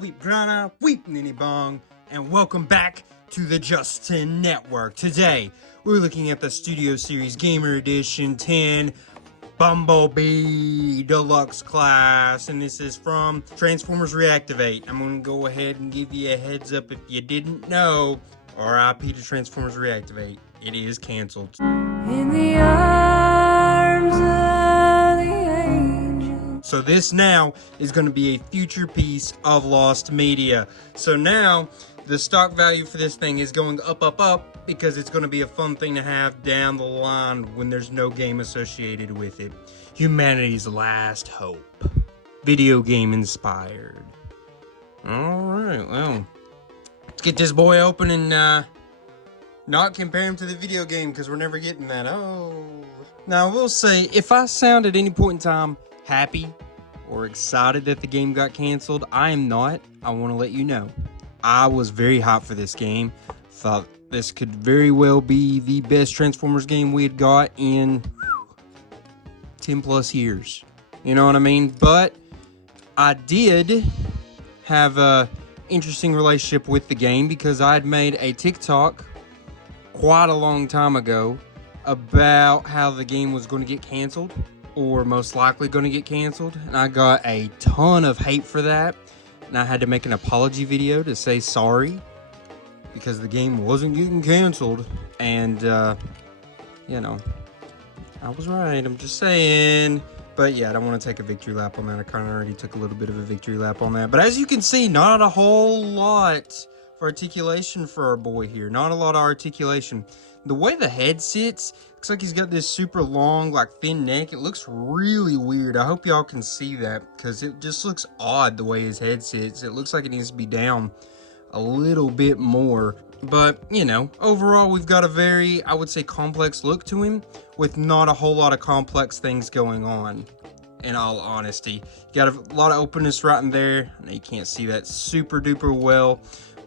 weep grana, weep ninny bong, and welcome back to the Justin Network. Today, we're looking at the Studio Series Gamer Edition 10 Bumblebee Deluxe class, and this is from Transformers Reactivate. I'm going to go ahead and give you a heads up if you didn't know. RIP to Transformers Reactivate. It is canceled. In the arms of the angel. So this now is going to be a future piece of lost media. So now the stock value for this thing is going up because it's going to be a fun thing to have down the line when there's no game associated with it. Humanity's last hope. Video game inspired. Alright, well, let's get this boy open and not compare him to the video game because we're never getting that. Oh. Now I will say, if I sound at any point in time happy or excited that the game got canceled, I am not. I want to let you know. I was very hyped for this game. Thought this could very well be the best Transformers game we had got in 10 plus years. You know what I mean? But I did have a interesting relationship with the game because I had made a TikTok quite a long time ago about how the game was going to get canceled, or most likely going to get canceled, and I got a ton of hate for that, and I had to make an apology video to say sorry because the game wasn't getting canceled. And you know, I was right, I'm just saying. But yeah, I don't want to take a victory lap on that. I kind of already took a little bit of a victory lap on that, but as you can see, not a whole lot of articulation for our boy here. Not a lot of articulation. The way the head sits, looks like he's got this super long, like thin neck. It looks really weird. I hope y'all can see that because it just looks odd the way his head sits. It looks like it needs to be down a little bit more. But, you know, overall we've got a very, I would say, complex look to him with not a whole lot of complex things going on, in all honesty. You got a lot of openness right in there. I know you can't see that super duper well,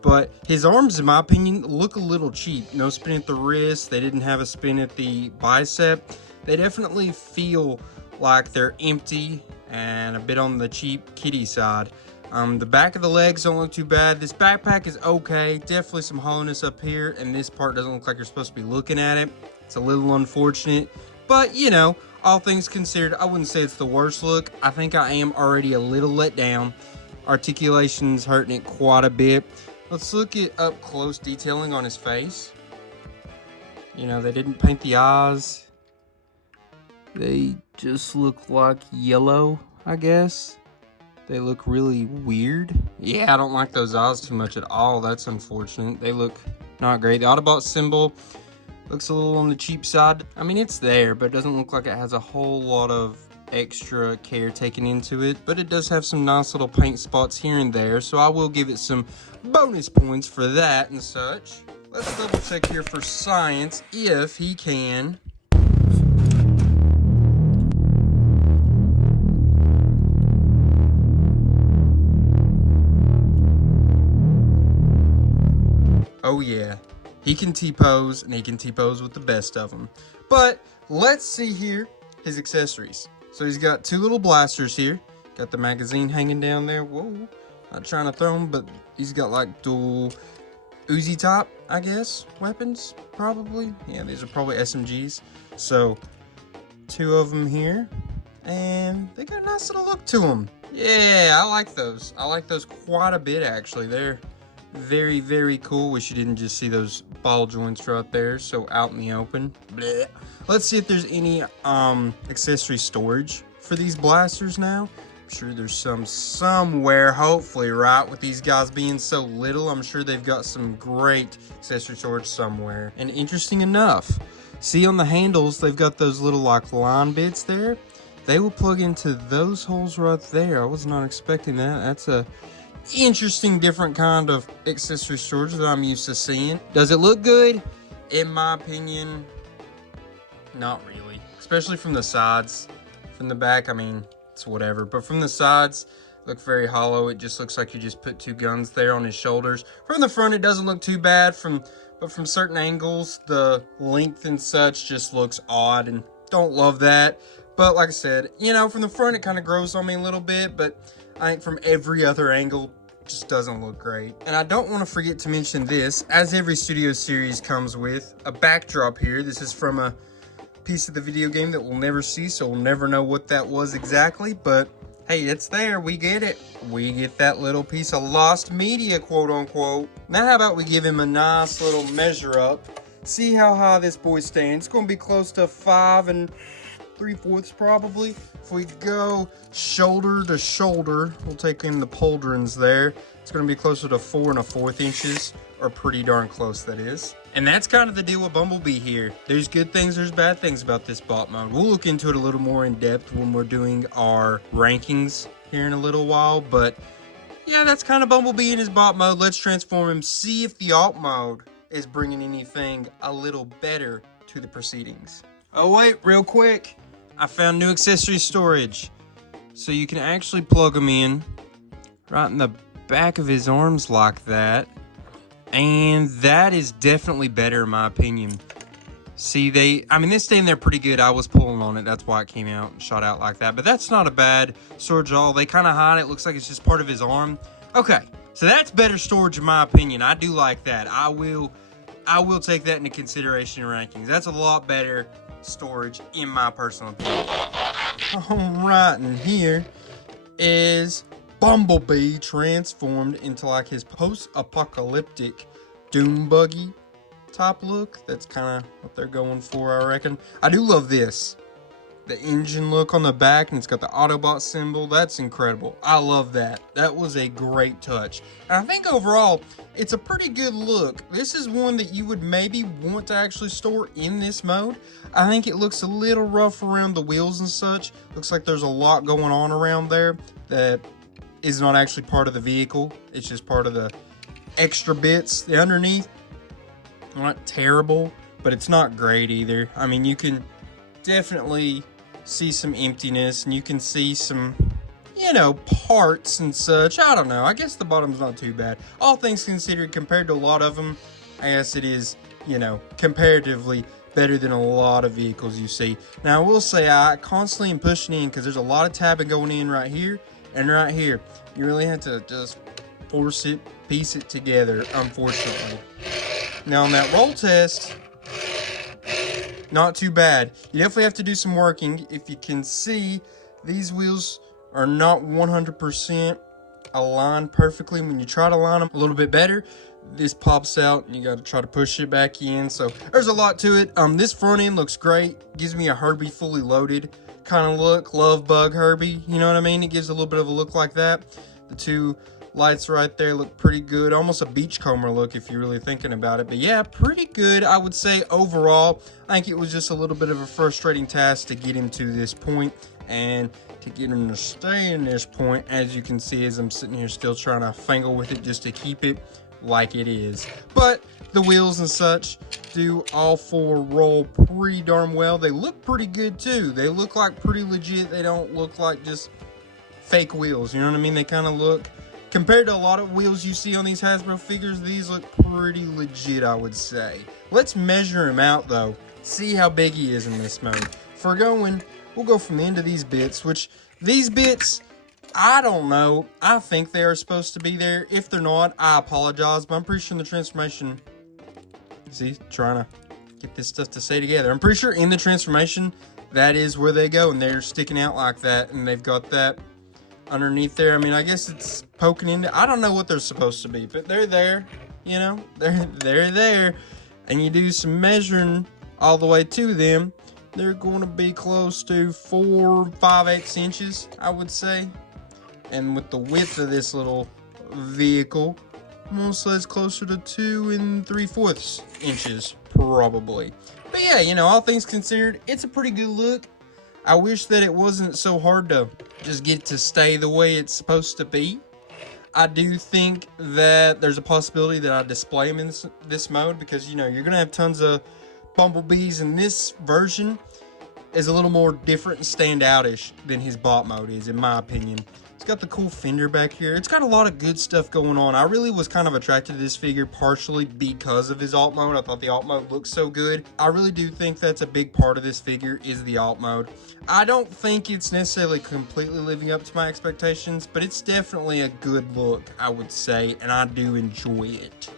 but his arms, in my opinion, look a little cheap. No spin at the wrist. They didn't have a spin at the bicep. They definitely feel like they're empty and a bit on the cheap kitty side. The back of the legs don't look too bad. This backpack is okay. Definitely some hollowness up here, and this part doesn't look like you're supposed to be looking at it. It's a little unfortunate, but you know, all things considered, I wouldn't say it's the worst look. I think I am already a little let down. Articulation's hurting it quite a bit. Let's look at up close detailing on his face. You know, they didn't paint the eyes. They just look like yellow, I guess. They look really weird. Yeah, I don't like those eyes too much at all. That's unfortunate. They look not great. The Autobot symbol looks a little on the cheap side. I mean, it's there, but it doesn't look like it has a whole lot of extra care taken into it. But it does have some nice little paint spots here and there, so I will give it some bonus points for that and such. Let's double check here for science if he can. Oh yeah, he can T-pose, and he can T-pose with the best of them. But let's see here his accessories. So he's got two little blasters here. Got the magazine hanging down there. Whoa, not trying to throw him, but he's got like dual Uzi top, I guess, weapons, probably. Yeah, these are probably SMGs. So two of them here, and they got a nice little look to them. Yeah, I like those. I like those quite a bit, actually. They're very, very cool. Wish you didn't just see those ball joints right there, so out in the open. Blech. Let's see if there's any accessory storage for these blasters now. I'm sure there's some somewhere, hopefully, right? With these guys being so little, I'm sure they've got some great accessory storage somewhere. And interesting enough, see on the handles, they've got those little like line bits there. They will plug into those holes right there. I was not expecting that. That's a interesting, different kind of accessory storage that I'm used to seeing. Does it look good? In my opinion, not really. Especially from the sides. From the back, I mean, it's whatever. But from the sides, look very hollow. It just looks like you just put two guns there on his shoulders. From the front, it doesn't look too bad. But from certain angles, the length and such just looks odd, and don't love that. But like I said, you know, from the front, it kind of grows on me a little bit. But I think from every other angle, just doesn't look great. And I don't want to forget to mention this, as every Studio Series comes with a backdrop here. This is from a piece of the video game that we'll never see, so we'll never know what that was exactly, but hey, it's there. We get it. We get that little piece of lost media, quote unquote. Now how about we give him a nice little measure up, see how high this boy stands. It's going to be close to 5 3/4 probably. If we go shoulder to shoulder, we'll take in the pauldrons there. It's going to be closer to 4 1/4 inches, or pretty darn close, that is. And that's kind of the deal with Bumblebee here. There's good things, there's bad things about this bot mode. We'll look into it a little more in depth when we're doing our rankings here in a little while, but yeah, that's kind of Bumblebee in his bot mode. Let's transform him, see if the alt mode is bringing anything a little better to the proceedings. Oh wait, real quick, I found new accessory storage. So you can actually plug them in right in the back of his arms like that. And that is definitely better in my opinion. See, they stand there pretty good. I was pulling on it, that's why it came out and shot out like that. But that's not a bad storage at all. They kind of hide it, looks like it's just part of his arm. Okay, so that's better storage in my opinion. I do like that. I will take that into consideration in rankings. That's a lot better storage in my personal opinion. Alright, and here is Bumblebee transformed into like his post-apocalyptic doom buggy type look. That's kind of what they're going for, I reckon. I do love this. The engine look on the back, and it's got the Autobot symbol. That's incredible. I love that. That was a great touch. And I think overall, it's a pretty good look. This is one that you would maybe want to actually store in this mode. I think it looks a little rough around the wheels and such. Looks like there's a lot going on around there that is not actually part of the vehicle. It's just part of the extra bits. The underneath, not terrible, but it's not great either. I mean, you can definitely see some emptiness, and you can see some, parts and such. I don't know. I guess the bottom's not too bad. All things considered, compared to a lot of them, I guess it is, comparatively better than a lot of vehicles you see. Now, I will say I constantly am pushing in because there's a lot of tabbing going in right here and right here. You really have to just force it, piece it together, unfortunately. Now, on that roll test, not too bad. You definitely have to do some working. If you can see, these wheels are not 100% aligned perfectly. When you try to line them a little bit better, this pops out and you got to try to push it back in. So there's a lot to it. This front end looks great. Gives me a Herbie fully loaded kind of look. Love bug Herbie, you know what I mean? It gives a little bit of a look like that. The two lights right there look pretty good. Almost a beachcomber look if you're really thinking about it. But yeah, pretty good, I would say overall. I think it was just a little bit of a frustrating task to get him to this point and to get him to stay in this point. As you can see, as I'm sitting here still trying to fangle with it just to keep it like it is. But the wheels and such do all four roll pretty darn well. They look pretty good too. They look like pretty legit. They don't look like just fake wheels, you know what I mean? They kind of look, compared to a lot of wheels you see on these Hasbro figures, these look pretty legit, I would say. Let's measure him out though. See how big he is in this mode. For going, we'll go from the end of these bits, which these bits, I don't know. I think they are supposed to be there. If they're not, I apologize, but I'm pretty sure in the transformation, see, trying to get this stuff to stay together. I'm pretty sure in the transformation, that is where they go, and they're sticking out like that, and they've got that underneath there. I mean, I guess it's poking into, I don't know what they're supposed to be, but they're there, they're there. And you do some measuring all the way to them, they're going to be close to 4 5/8 inches, I would say. And with the width of this little vehicle, I'm gonna say it's closer to 2 3/4 inches, probably. But yeah, all things considered, it's a pretty good look. I wish that it wasn't so hard to just get to stay the way it's supposed to be. I do think that there's a possibility that I display him in this mode, because you're gonna have tons of Bumblebees, and this version is a little more different and standoutish than his bot mode is, in my opinion. It's got the cool fender back here. It's got a lot of good stuff going on. I really was kind of attracted to this figure partially because of his alt mode. I thought the alt mode looked so good. I really do think that's a big part of this figure is the alt mode. I don't think it's necessarily completely living up to my expectations, but it's definitely a good look, I would say, and I do enjoy it.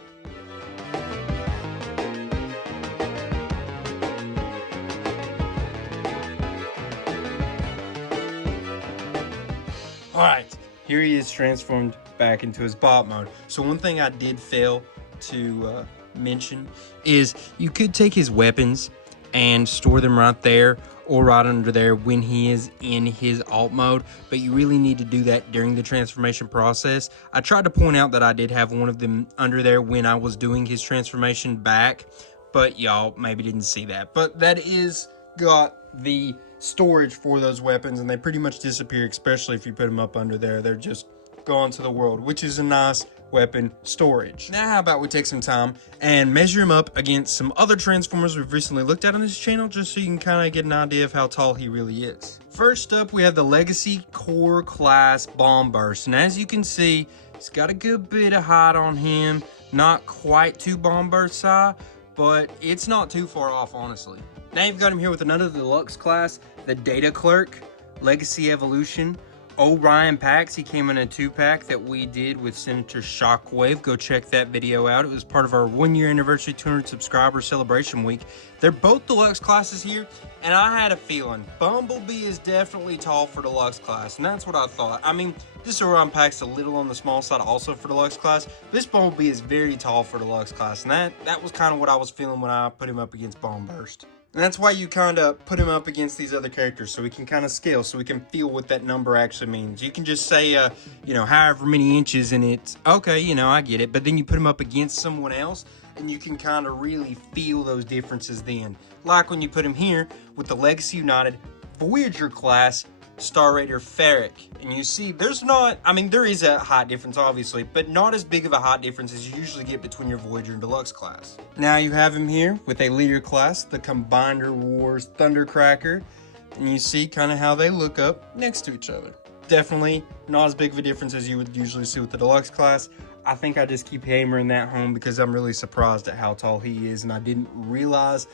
Alright, here he is transformed back into his bot mode. So one thing I did fail to mention is you could take his weapons and store them right there or right under there when he is in his alt mode, but you really need to do that during the transformation process. I tried to point out that I did have one of them under there when I was doing his transformation back, but y'all maybe didn't see that. But that is got the storage for those weapons, and they pretty much disappear, especially if you put them up under there. They're just gone to the world, which is a nice weapon storage. Now how about we take some time and measure him up against some other Transformers we've recently looked at on this channel, just so you can kind of get an idea of how tall he really is. First up, we have the Legacy Core Class Bomb Burst, and as you can see, he's got a good bit of height on him. Not quite too Bomb Burst high, but it's not too far off, honestly. Now you've got him here with another Deluxe class, the Data Clerk, Legacy Evolution, Orion packs. He came in a 2-pack that we did with Senator Shockwave. Go check that video out. It was part of our 1-year anniversary 200 subscriber celebration week. They're both Deluxe classes here, and I had a feeling Bumblebee is definitely tall for Deluxe class, and that's what I thought. I mean, this Orion pack's a little on the small side also for Deluxe class. This Bumblebee is very tall for Deluxe class, and that was kind of what I was feeling when I put him up against Bomb Burst. And that's why you kind of put him up against these other characters, so we can kind of scale, so we can feel what that number actually means. You can just say, you know, however many inches, and it's, okay, you know, I get it. But then you put him up against someone else, and you can kind of really feel those differences then. Like when you put him here with the Legacy United Voyager class Star Raider Ferric. And you see, there's not, I mean, there is a height difference, obviously, but not as big of a height difference as you usually get between your Voyager and Deluxe class. Now you have him here with a leader class, the Combiner Wars Thundercracker, and you see kind of how they look up next to each other. Definitely not as big of a difference as you would usually see with the Deluxe class. I think I just keep hammering that home because I'm really surprised at how tall he is, and I didn't realize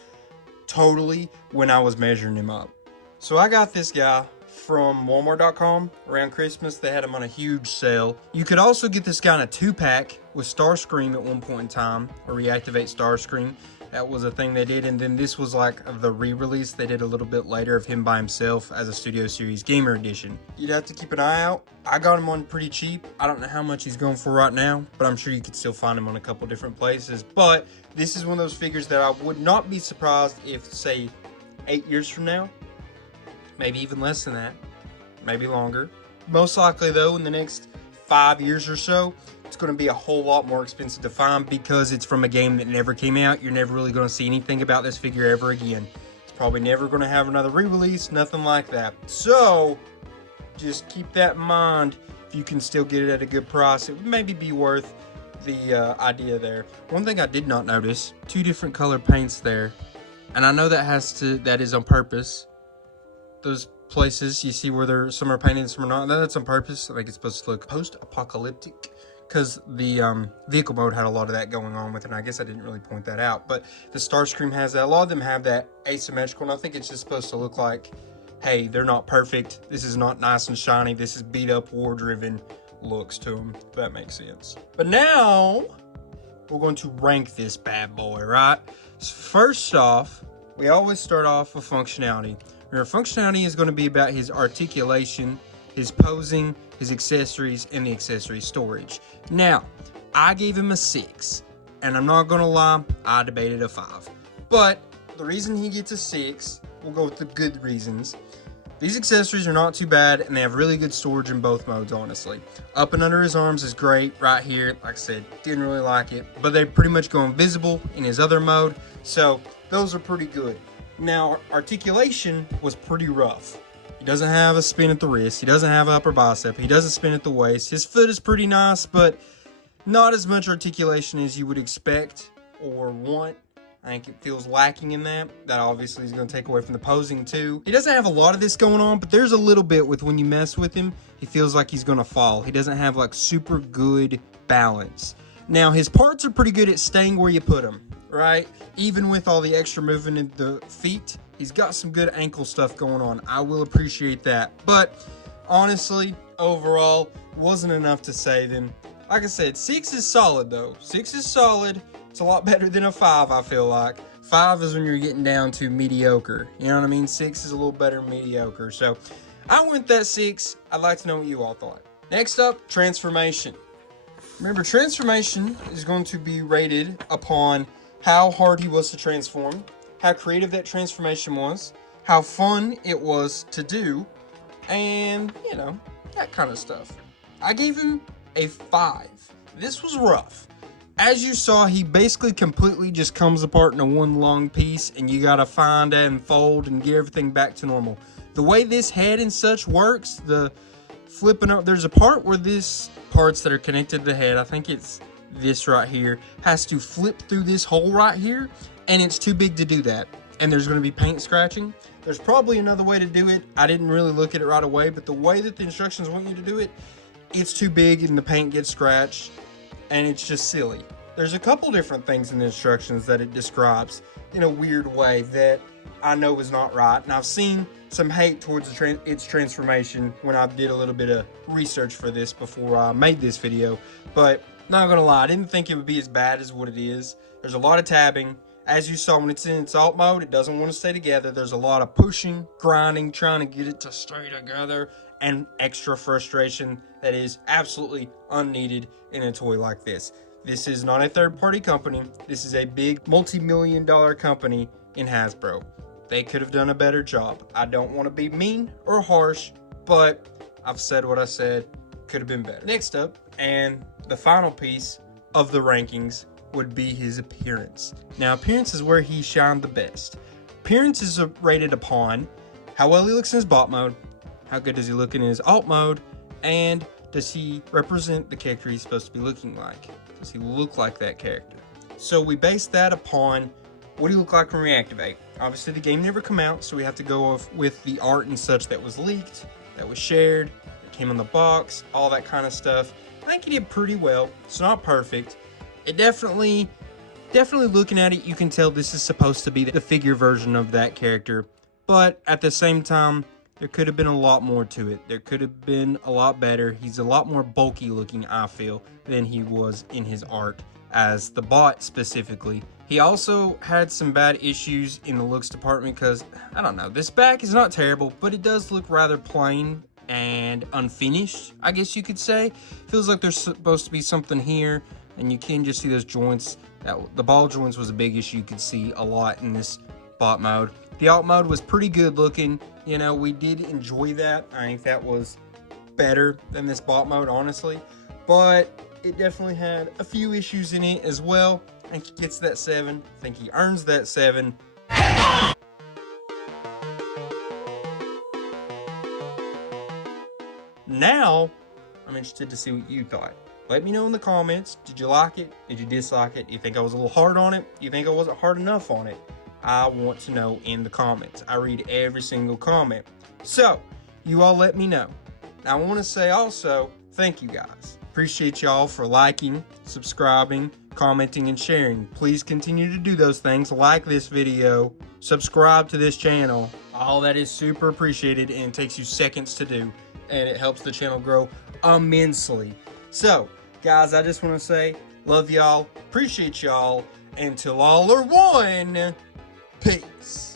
totally when I was measuring him up. So I got this guy from Walmart.com around Christmas. They had him on a huge sale. You could also get this guy in a 2-pack with Starscream at one point in time, or Reactivate Starscream. That was a thing they did, and then this was like the re-release they did a little bit later of him by himself as a Studio Series Gamer Edition. You'd have to keep an eye out. I got him on pretty cheap. I don't know how much he's going for right now, but I'm sure you could still find him on a couple different places. But this is one of those figures that I would not be surprised if, say, 8 years from now, maybe even less than that, maybe longer. Most likely though, in the next 5 years or so, it's going to be a whole lot more expensive to find because it's from a game that never came out. You're never really going to see anything about this figure ever again. It's probably never going to have another re-release, nothing like that. So, just keep that in mind. If you can still get it at a good price, it would maybe be worth the idea there. One thing I did not notice, 2 different color paints there. And I know that is on purpose. Those places you see where some are painted, some are not. That's on purpose. I think it's supposed to look post-apocalyptic because the vehicle mode had a lot of that going on with it. And I guess I didn't really point that out, but the Starscream has that. A lot of them have that asymmetrical, and I think it's just supposed to look like, hey, they're not perfect. This is not nice and shiny. This is beat up, war-driven looks to them, if that makes sense. But now we're going to rank this bad boy, right? So first off, we always start off with functionality. Our functionality is going to be about his articulation, his posing, his accessories, and the accessory storage. Now, I gave him a 6, and I'm not going to lie, I debated a 5. But the reason he gets a 6, we'll go with the good reasons. These accessories are not too bad, and they have really good storage in both modes, honestly. Up and under his arms is great right here. Like I said, didn't really like it, but they pretty much go invisible in his other mode, so those are pretty good. Now, articulation was pretty rough. He doesn't have a spin at the wrist. He doesn't have an upper bicep. He doesn't spin at the waist. His foot is pretty nice, but not as much articulation as you would expect or want I think it feels lacking in that. That obviously is going to take away from the posing too. He doesn't have a lot of this going on, but there's a little bit with when you mess with him, he feels like he's going to fall. He doesn't have like super good balance. Now, his parts are pretty good at staying where you put them, right? Even with all the extra movement in the feet, he's got some good ankle stuff going on. I will appreciate that. But honestly, overall, wasn't enough to save him. Like I said, 6 is solid though. 6 is solid. It's a lot better than a 5, I feel like. 5 is when you're getting down to mediocre. You know what I mean? 6 is a little better than mediocre. So I went that 6. I'd like to know what you all thought. Next up, transformation. Remember, transformation is going to be rated upon how hard he was to transform, how creative that transformation was, how fun it was to do, and, you know, that kind of stuff. I gave him a 5. This was rough. As you saw, he basically completely just comes apart into one long piece, and you gotta find and fold and get everything back to normal. The way this head and such works, the flipping up, there's a part where this parts that are connected to the head, I think it's this right here, has to flip through this hole right here, and it's too big to do that. And there's gonna be paint scratching. There's probably another way to do it. I didn't really look at it right away, but the way that the instructions want you to do it, it's too big and the paint gets scratched. And it's just silly. There's a couple different things in the instructions that it describes in a weird way that I know is not right. And I've seen some hate towards its transformation when I did a little bit of research for this before I made this video. But not gonna lie, I didn't think it would be as bad as what it is. There's a lot of tabbing. As you saw, when it's in its alt mode, it doesn't want to stay together. There's a lot of pushing, grinding, trying to get it to stay together, and extra frustration that is absolutely unneeded in a toy like this. This is not a third-party company. This is a big multi-million-dollar company in Hasbro. They could have done a better job. I don't want to be mean or harsh, but I've said what I said. Could have been better. Next up, and the final piece of the rankings, would be his appearance. Now, appearance is where he shined the best. Appearance is rated upon how well he looks in his bot mode, how good does he look in his alt mode, and does he represent the character he's supposed to be looking like? Does he look like that character? So we base that upon what do you look like from Reactivate. Obviously the game never come out, so we have to go off with the art and such that was leaked, that was shared, that came on the box, all that kind of stuff. I think he did pretty well. It's not perfect. It definitely looking at it, you can tell this is supposed to be the figure version of that character. But at the same time, there could have been a lot more to it. There could have been a lot better. He's a lot more bulky looking, I feel, than he was in his art as the bot specifically. He also had some bad issues in the looks department because, I don't know, this back is not terrible, but it does look rather plain and unfinished, I guess you could say. Feels like there's supposed to be something here, and you can just see those joints. The ball joints was a big issue you could see a lot in this bot mode. The alt mode was pretty good looking. You know, we did enjoy that. I think that was better than this bot mode, honestly. But it definitely had a few issues in it as well. I think he gets that 7. I think he earns that 7. Now, I'm interested to see what you thought. Let me know in the comments. Did you like it? Did you dislike it? You think I was a little hard on it? You think I wasn't hard enough on it? I want to know in the comments. I read every single comment. So, you all let me know. Now, I want to say also, thank you guys. Appreciate y'all for liking, subscribing, commenting, and sharing. Please continue to do those things. Like this video, subscribe to this channel. All that is super appreciated, and it takes you seconds to do. And it helps the channel grow immensely. So, guys, I just want to say, love y'all, appreciate y'all, and till all are one, peace.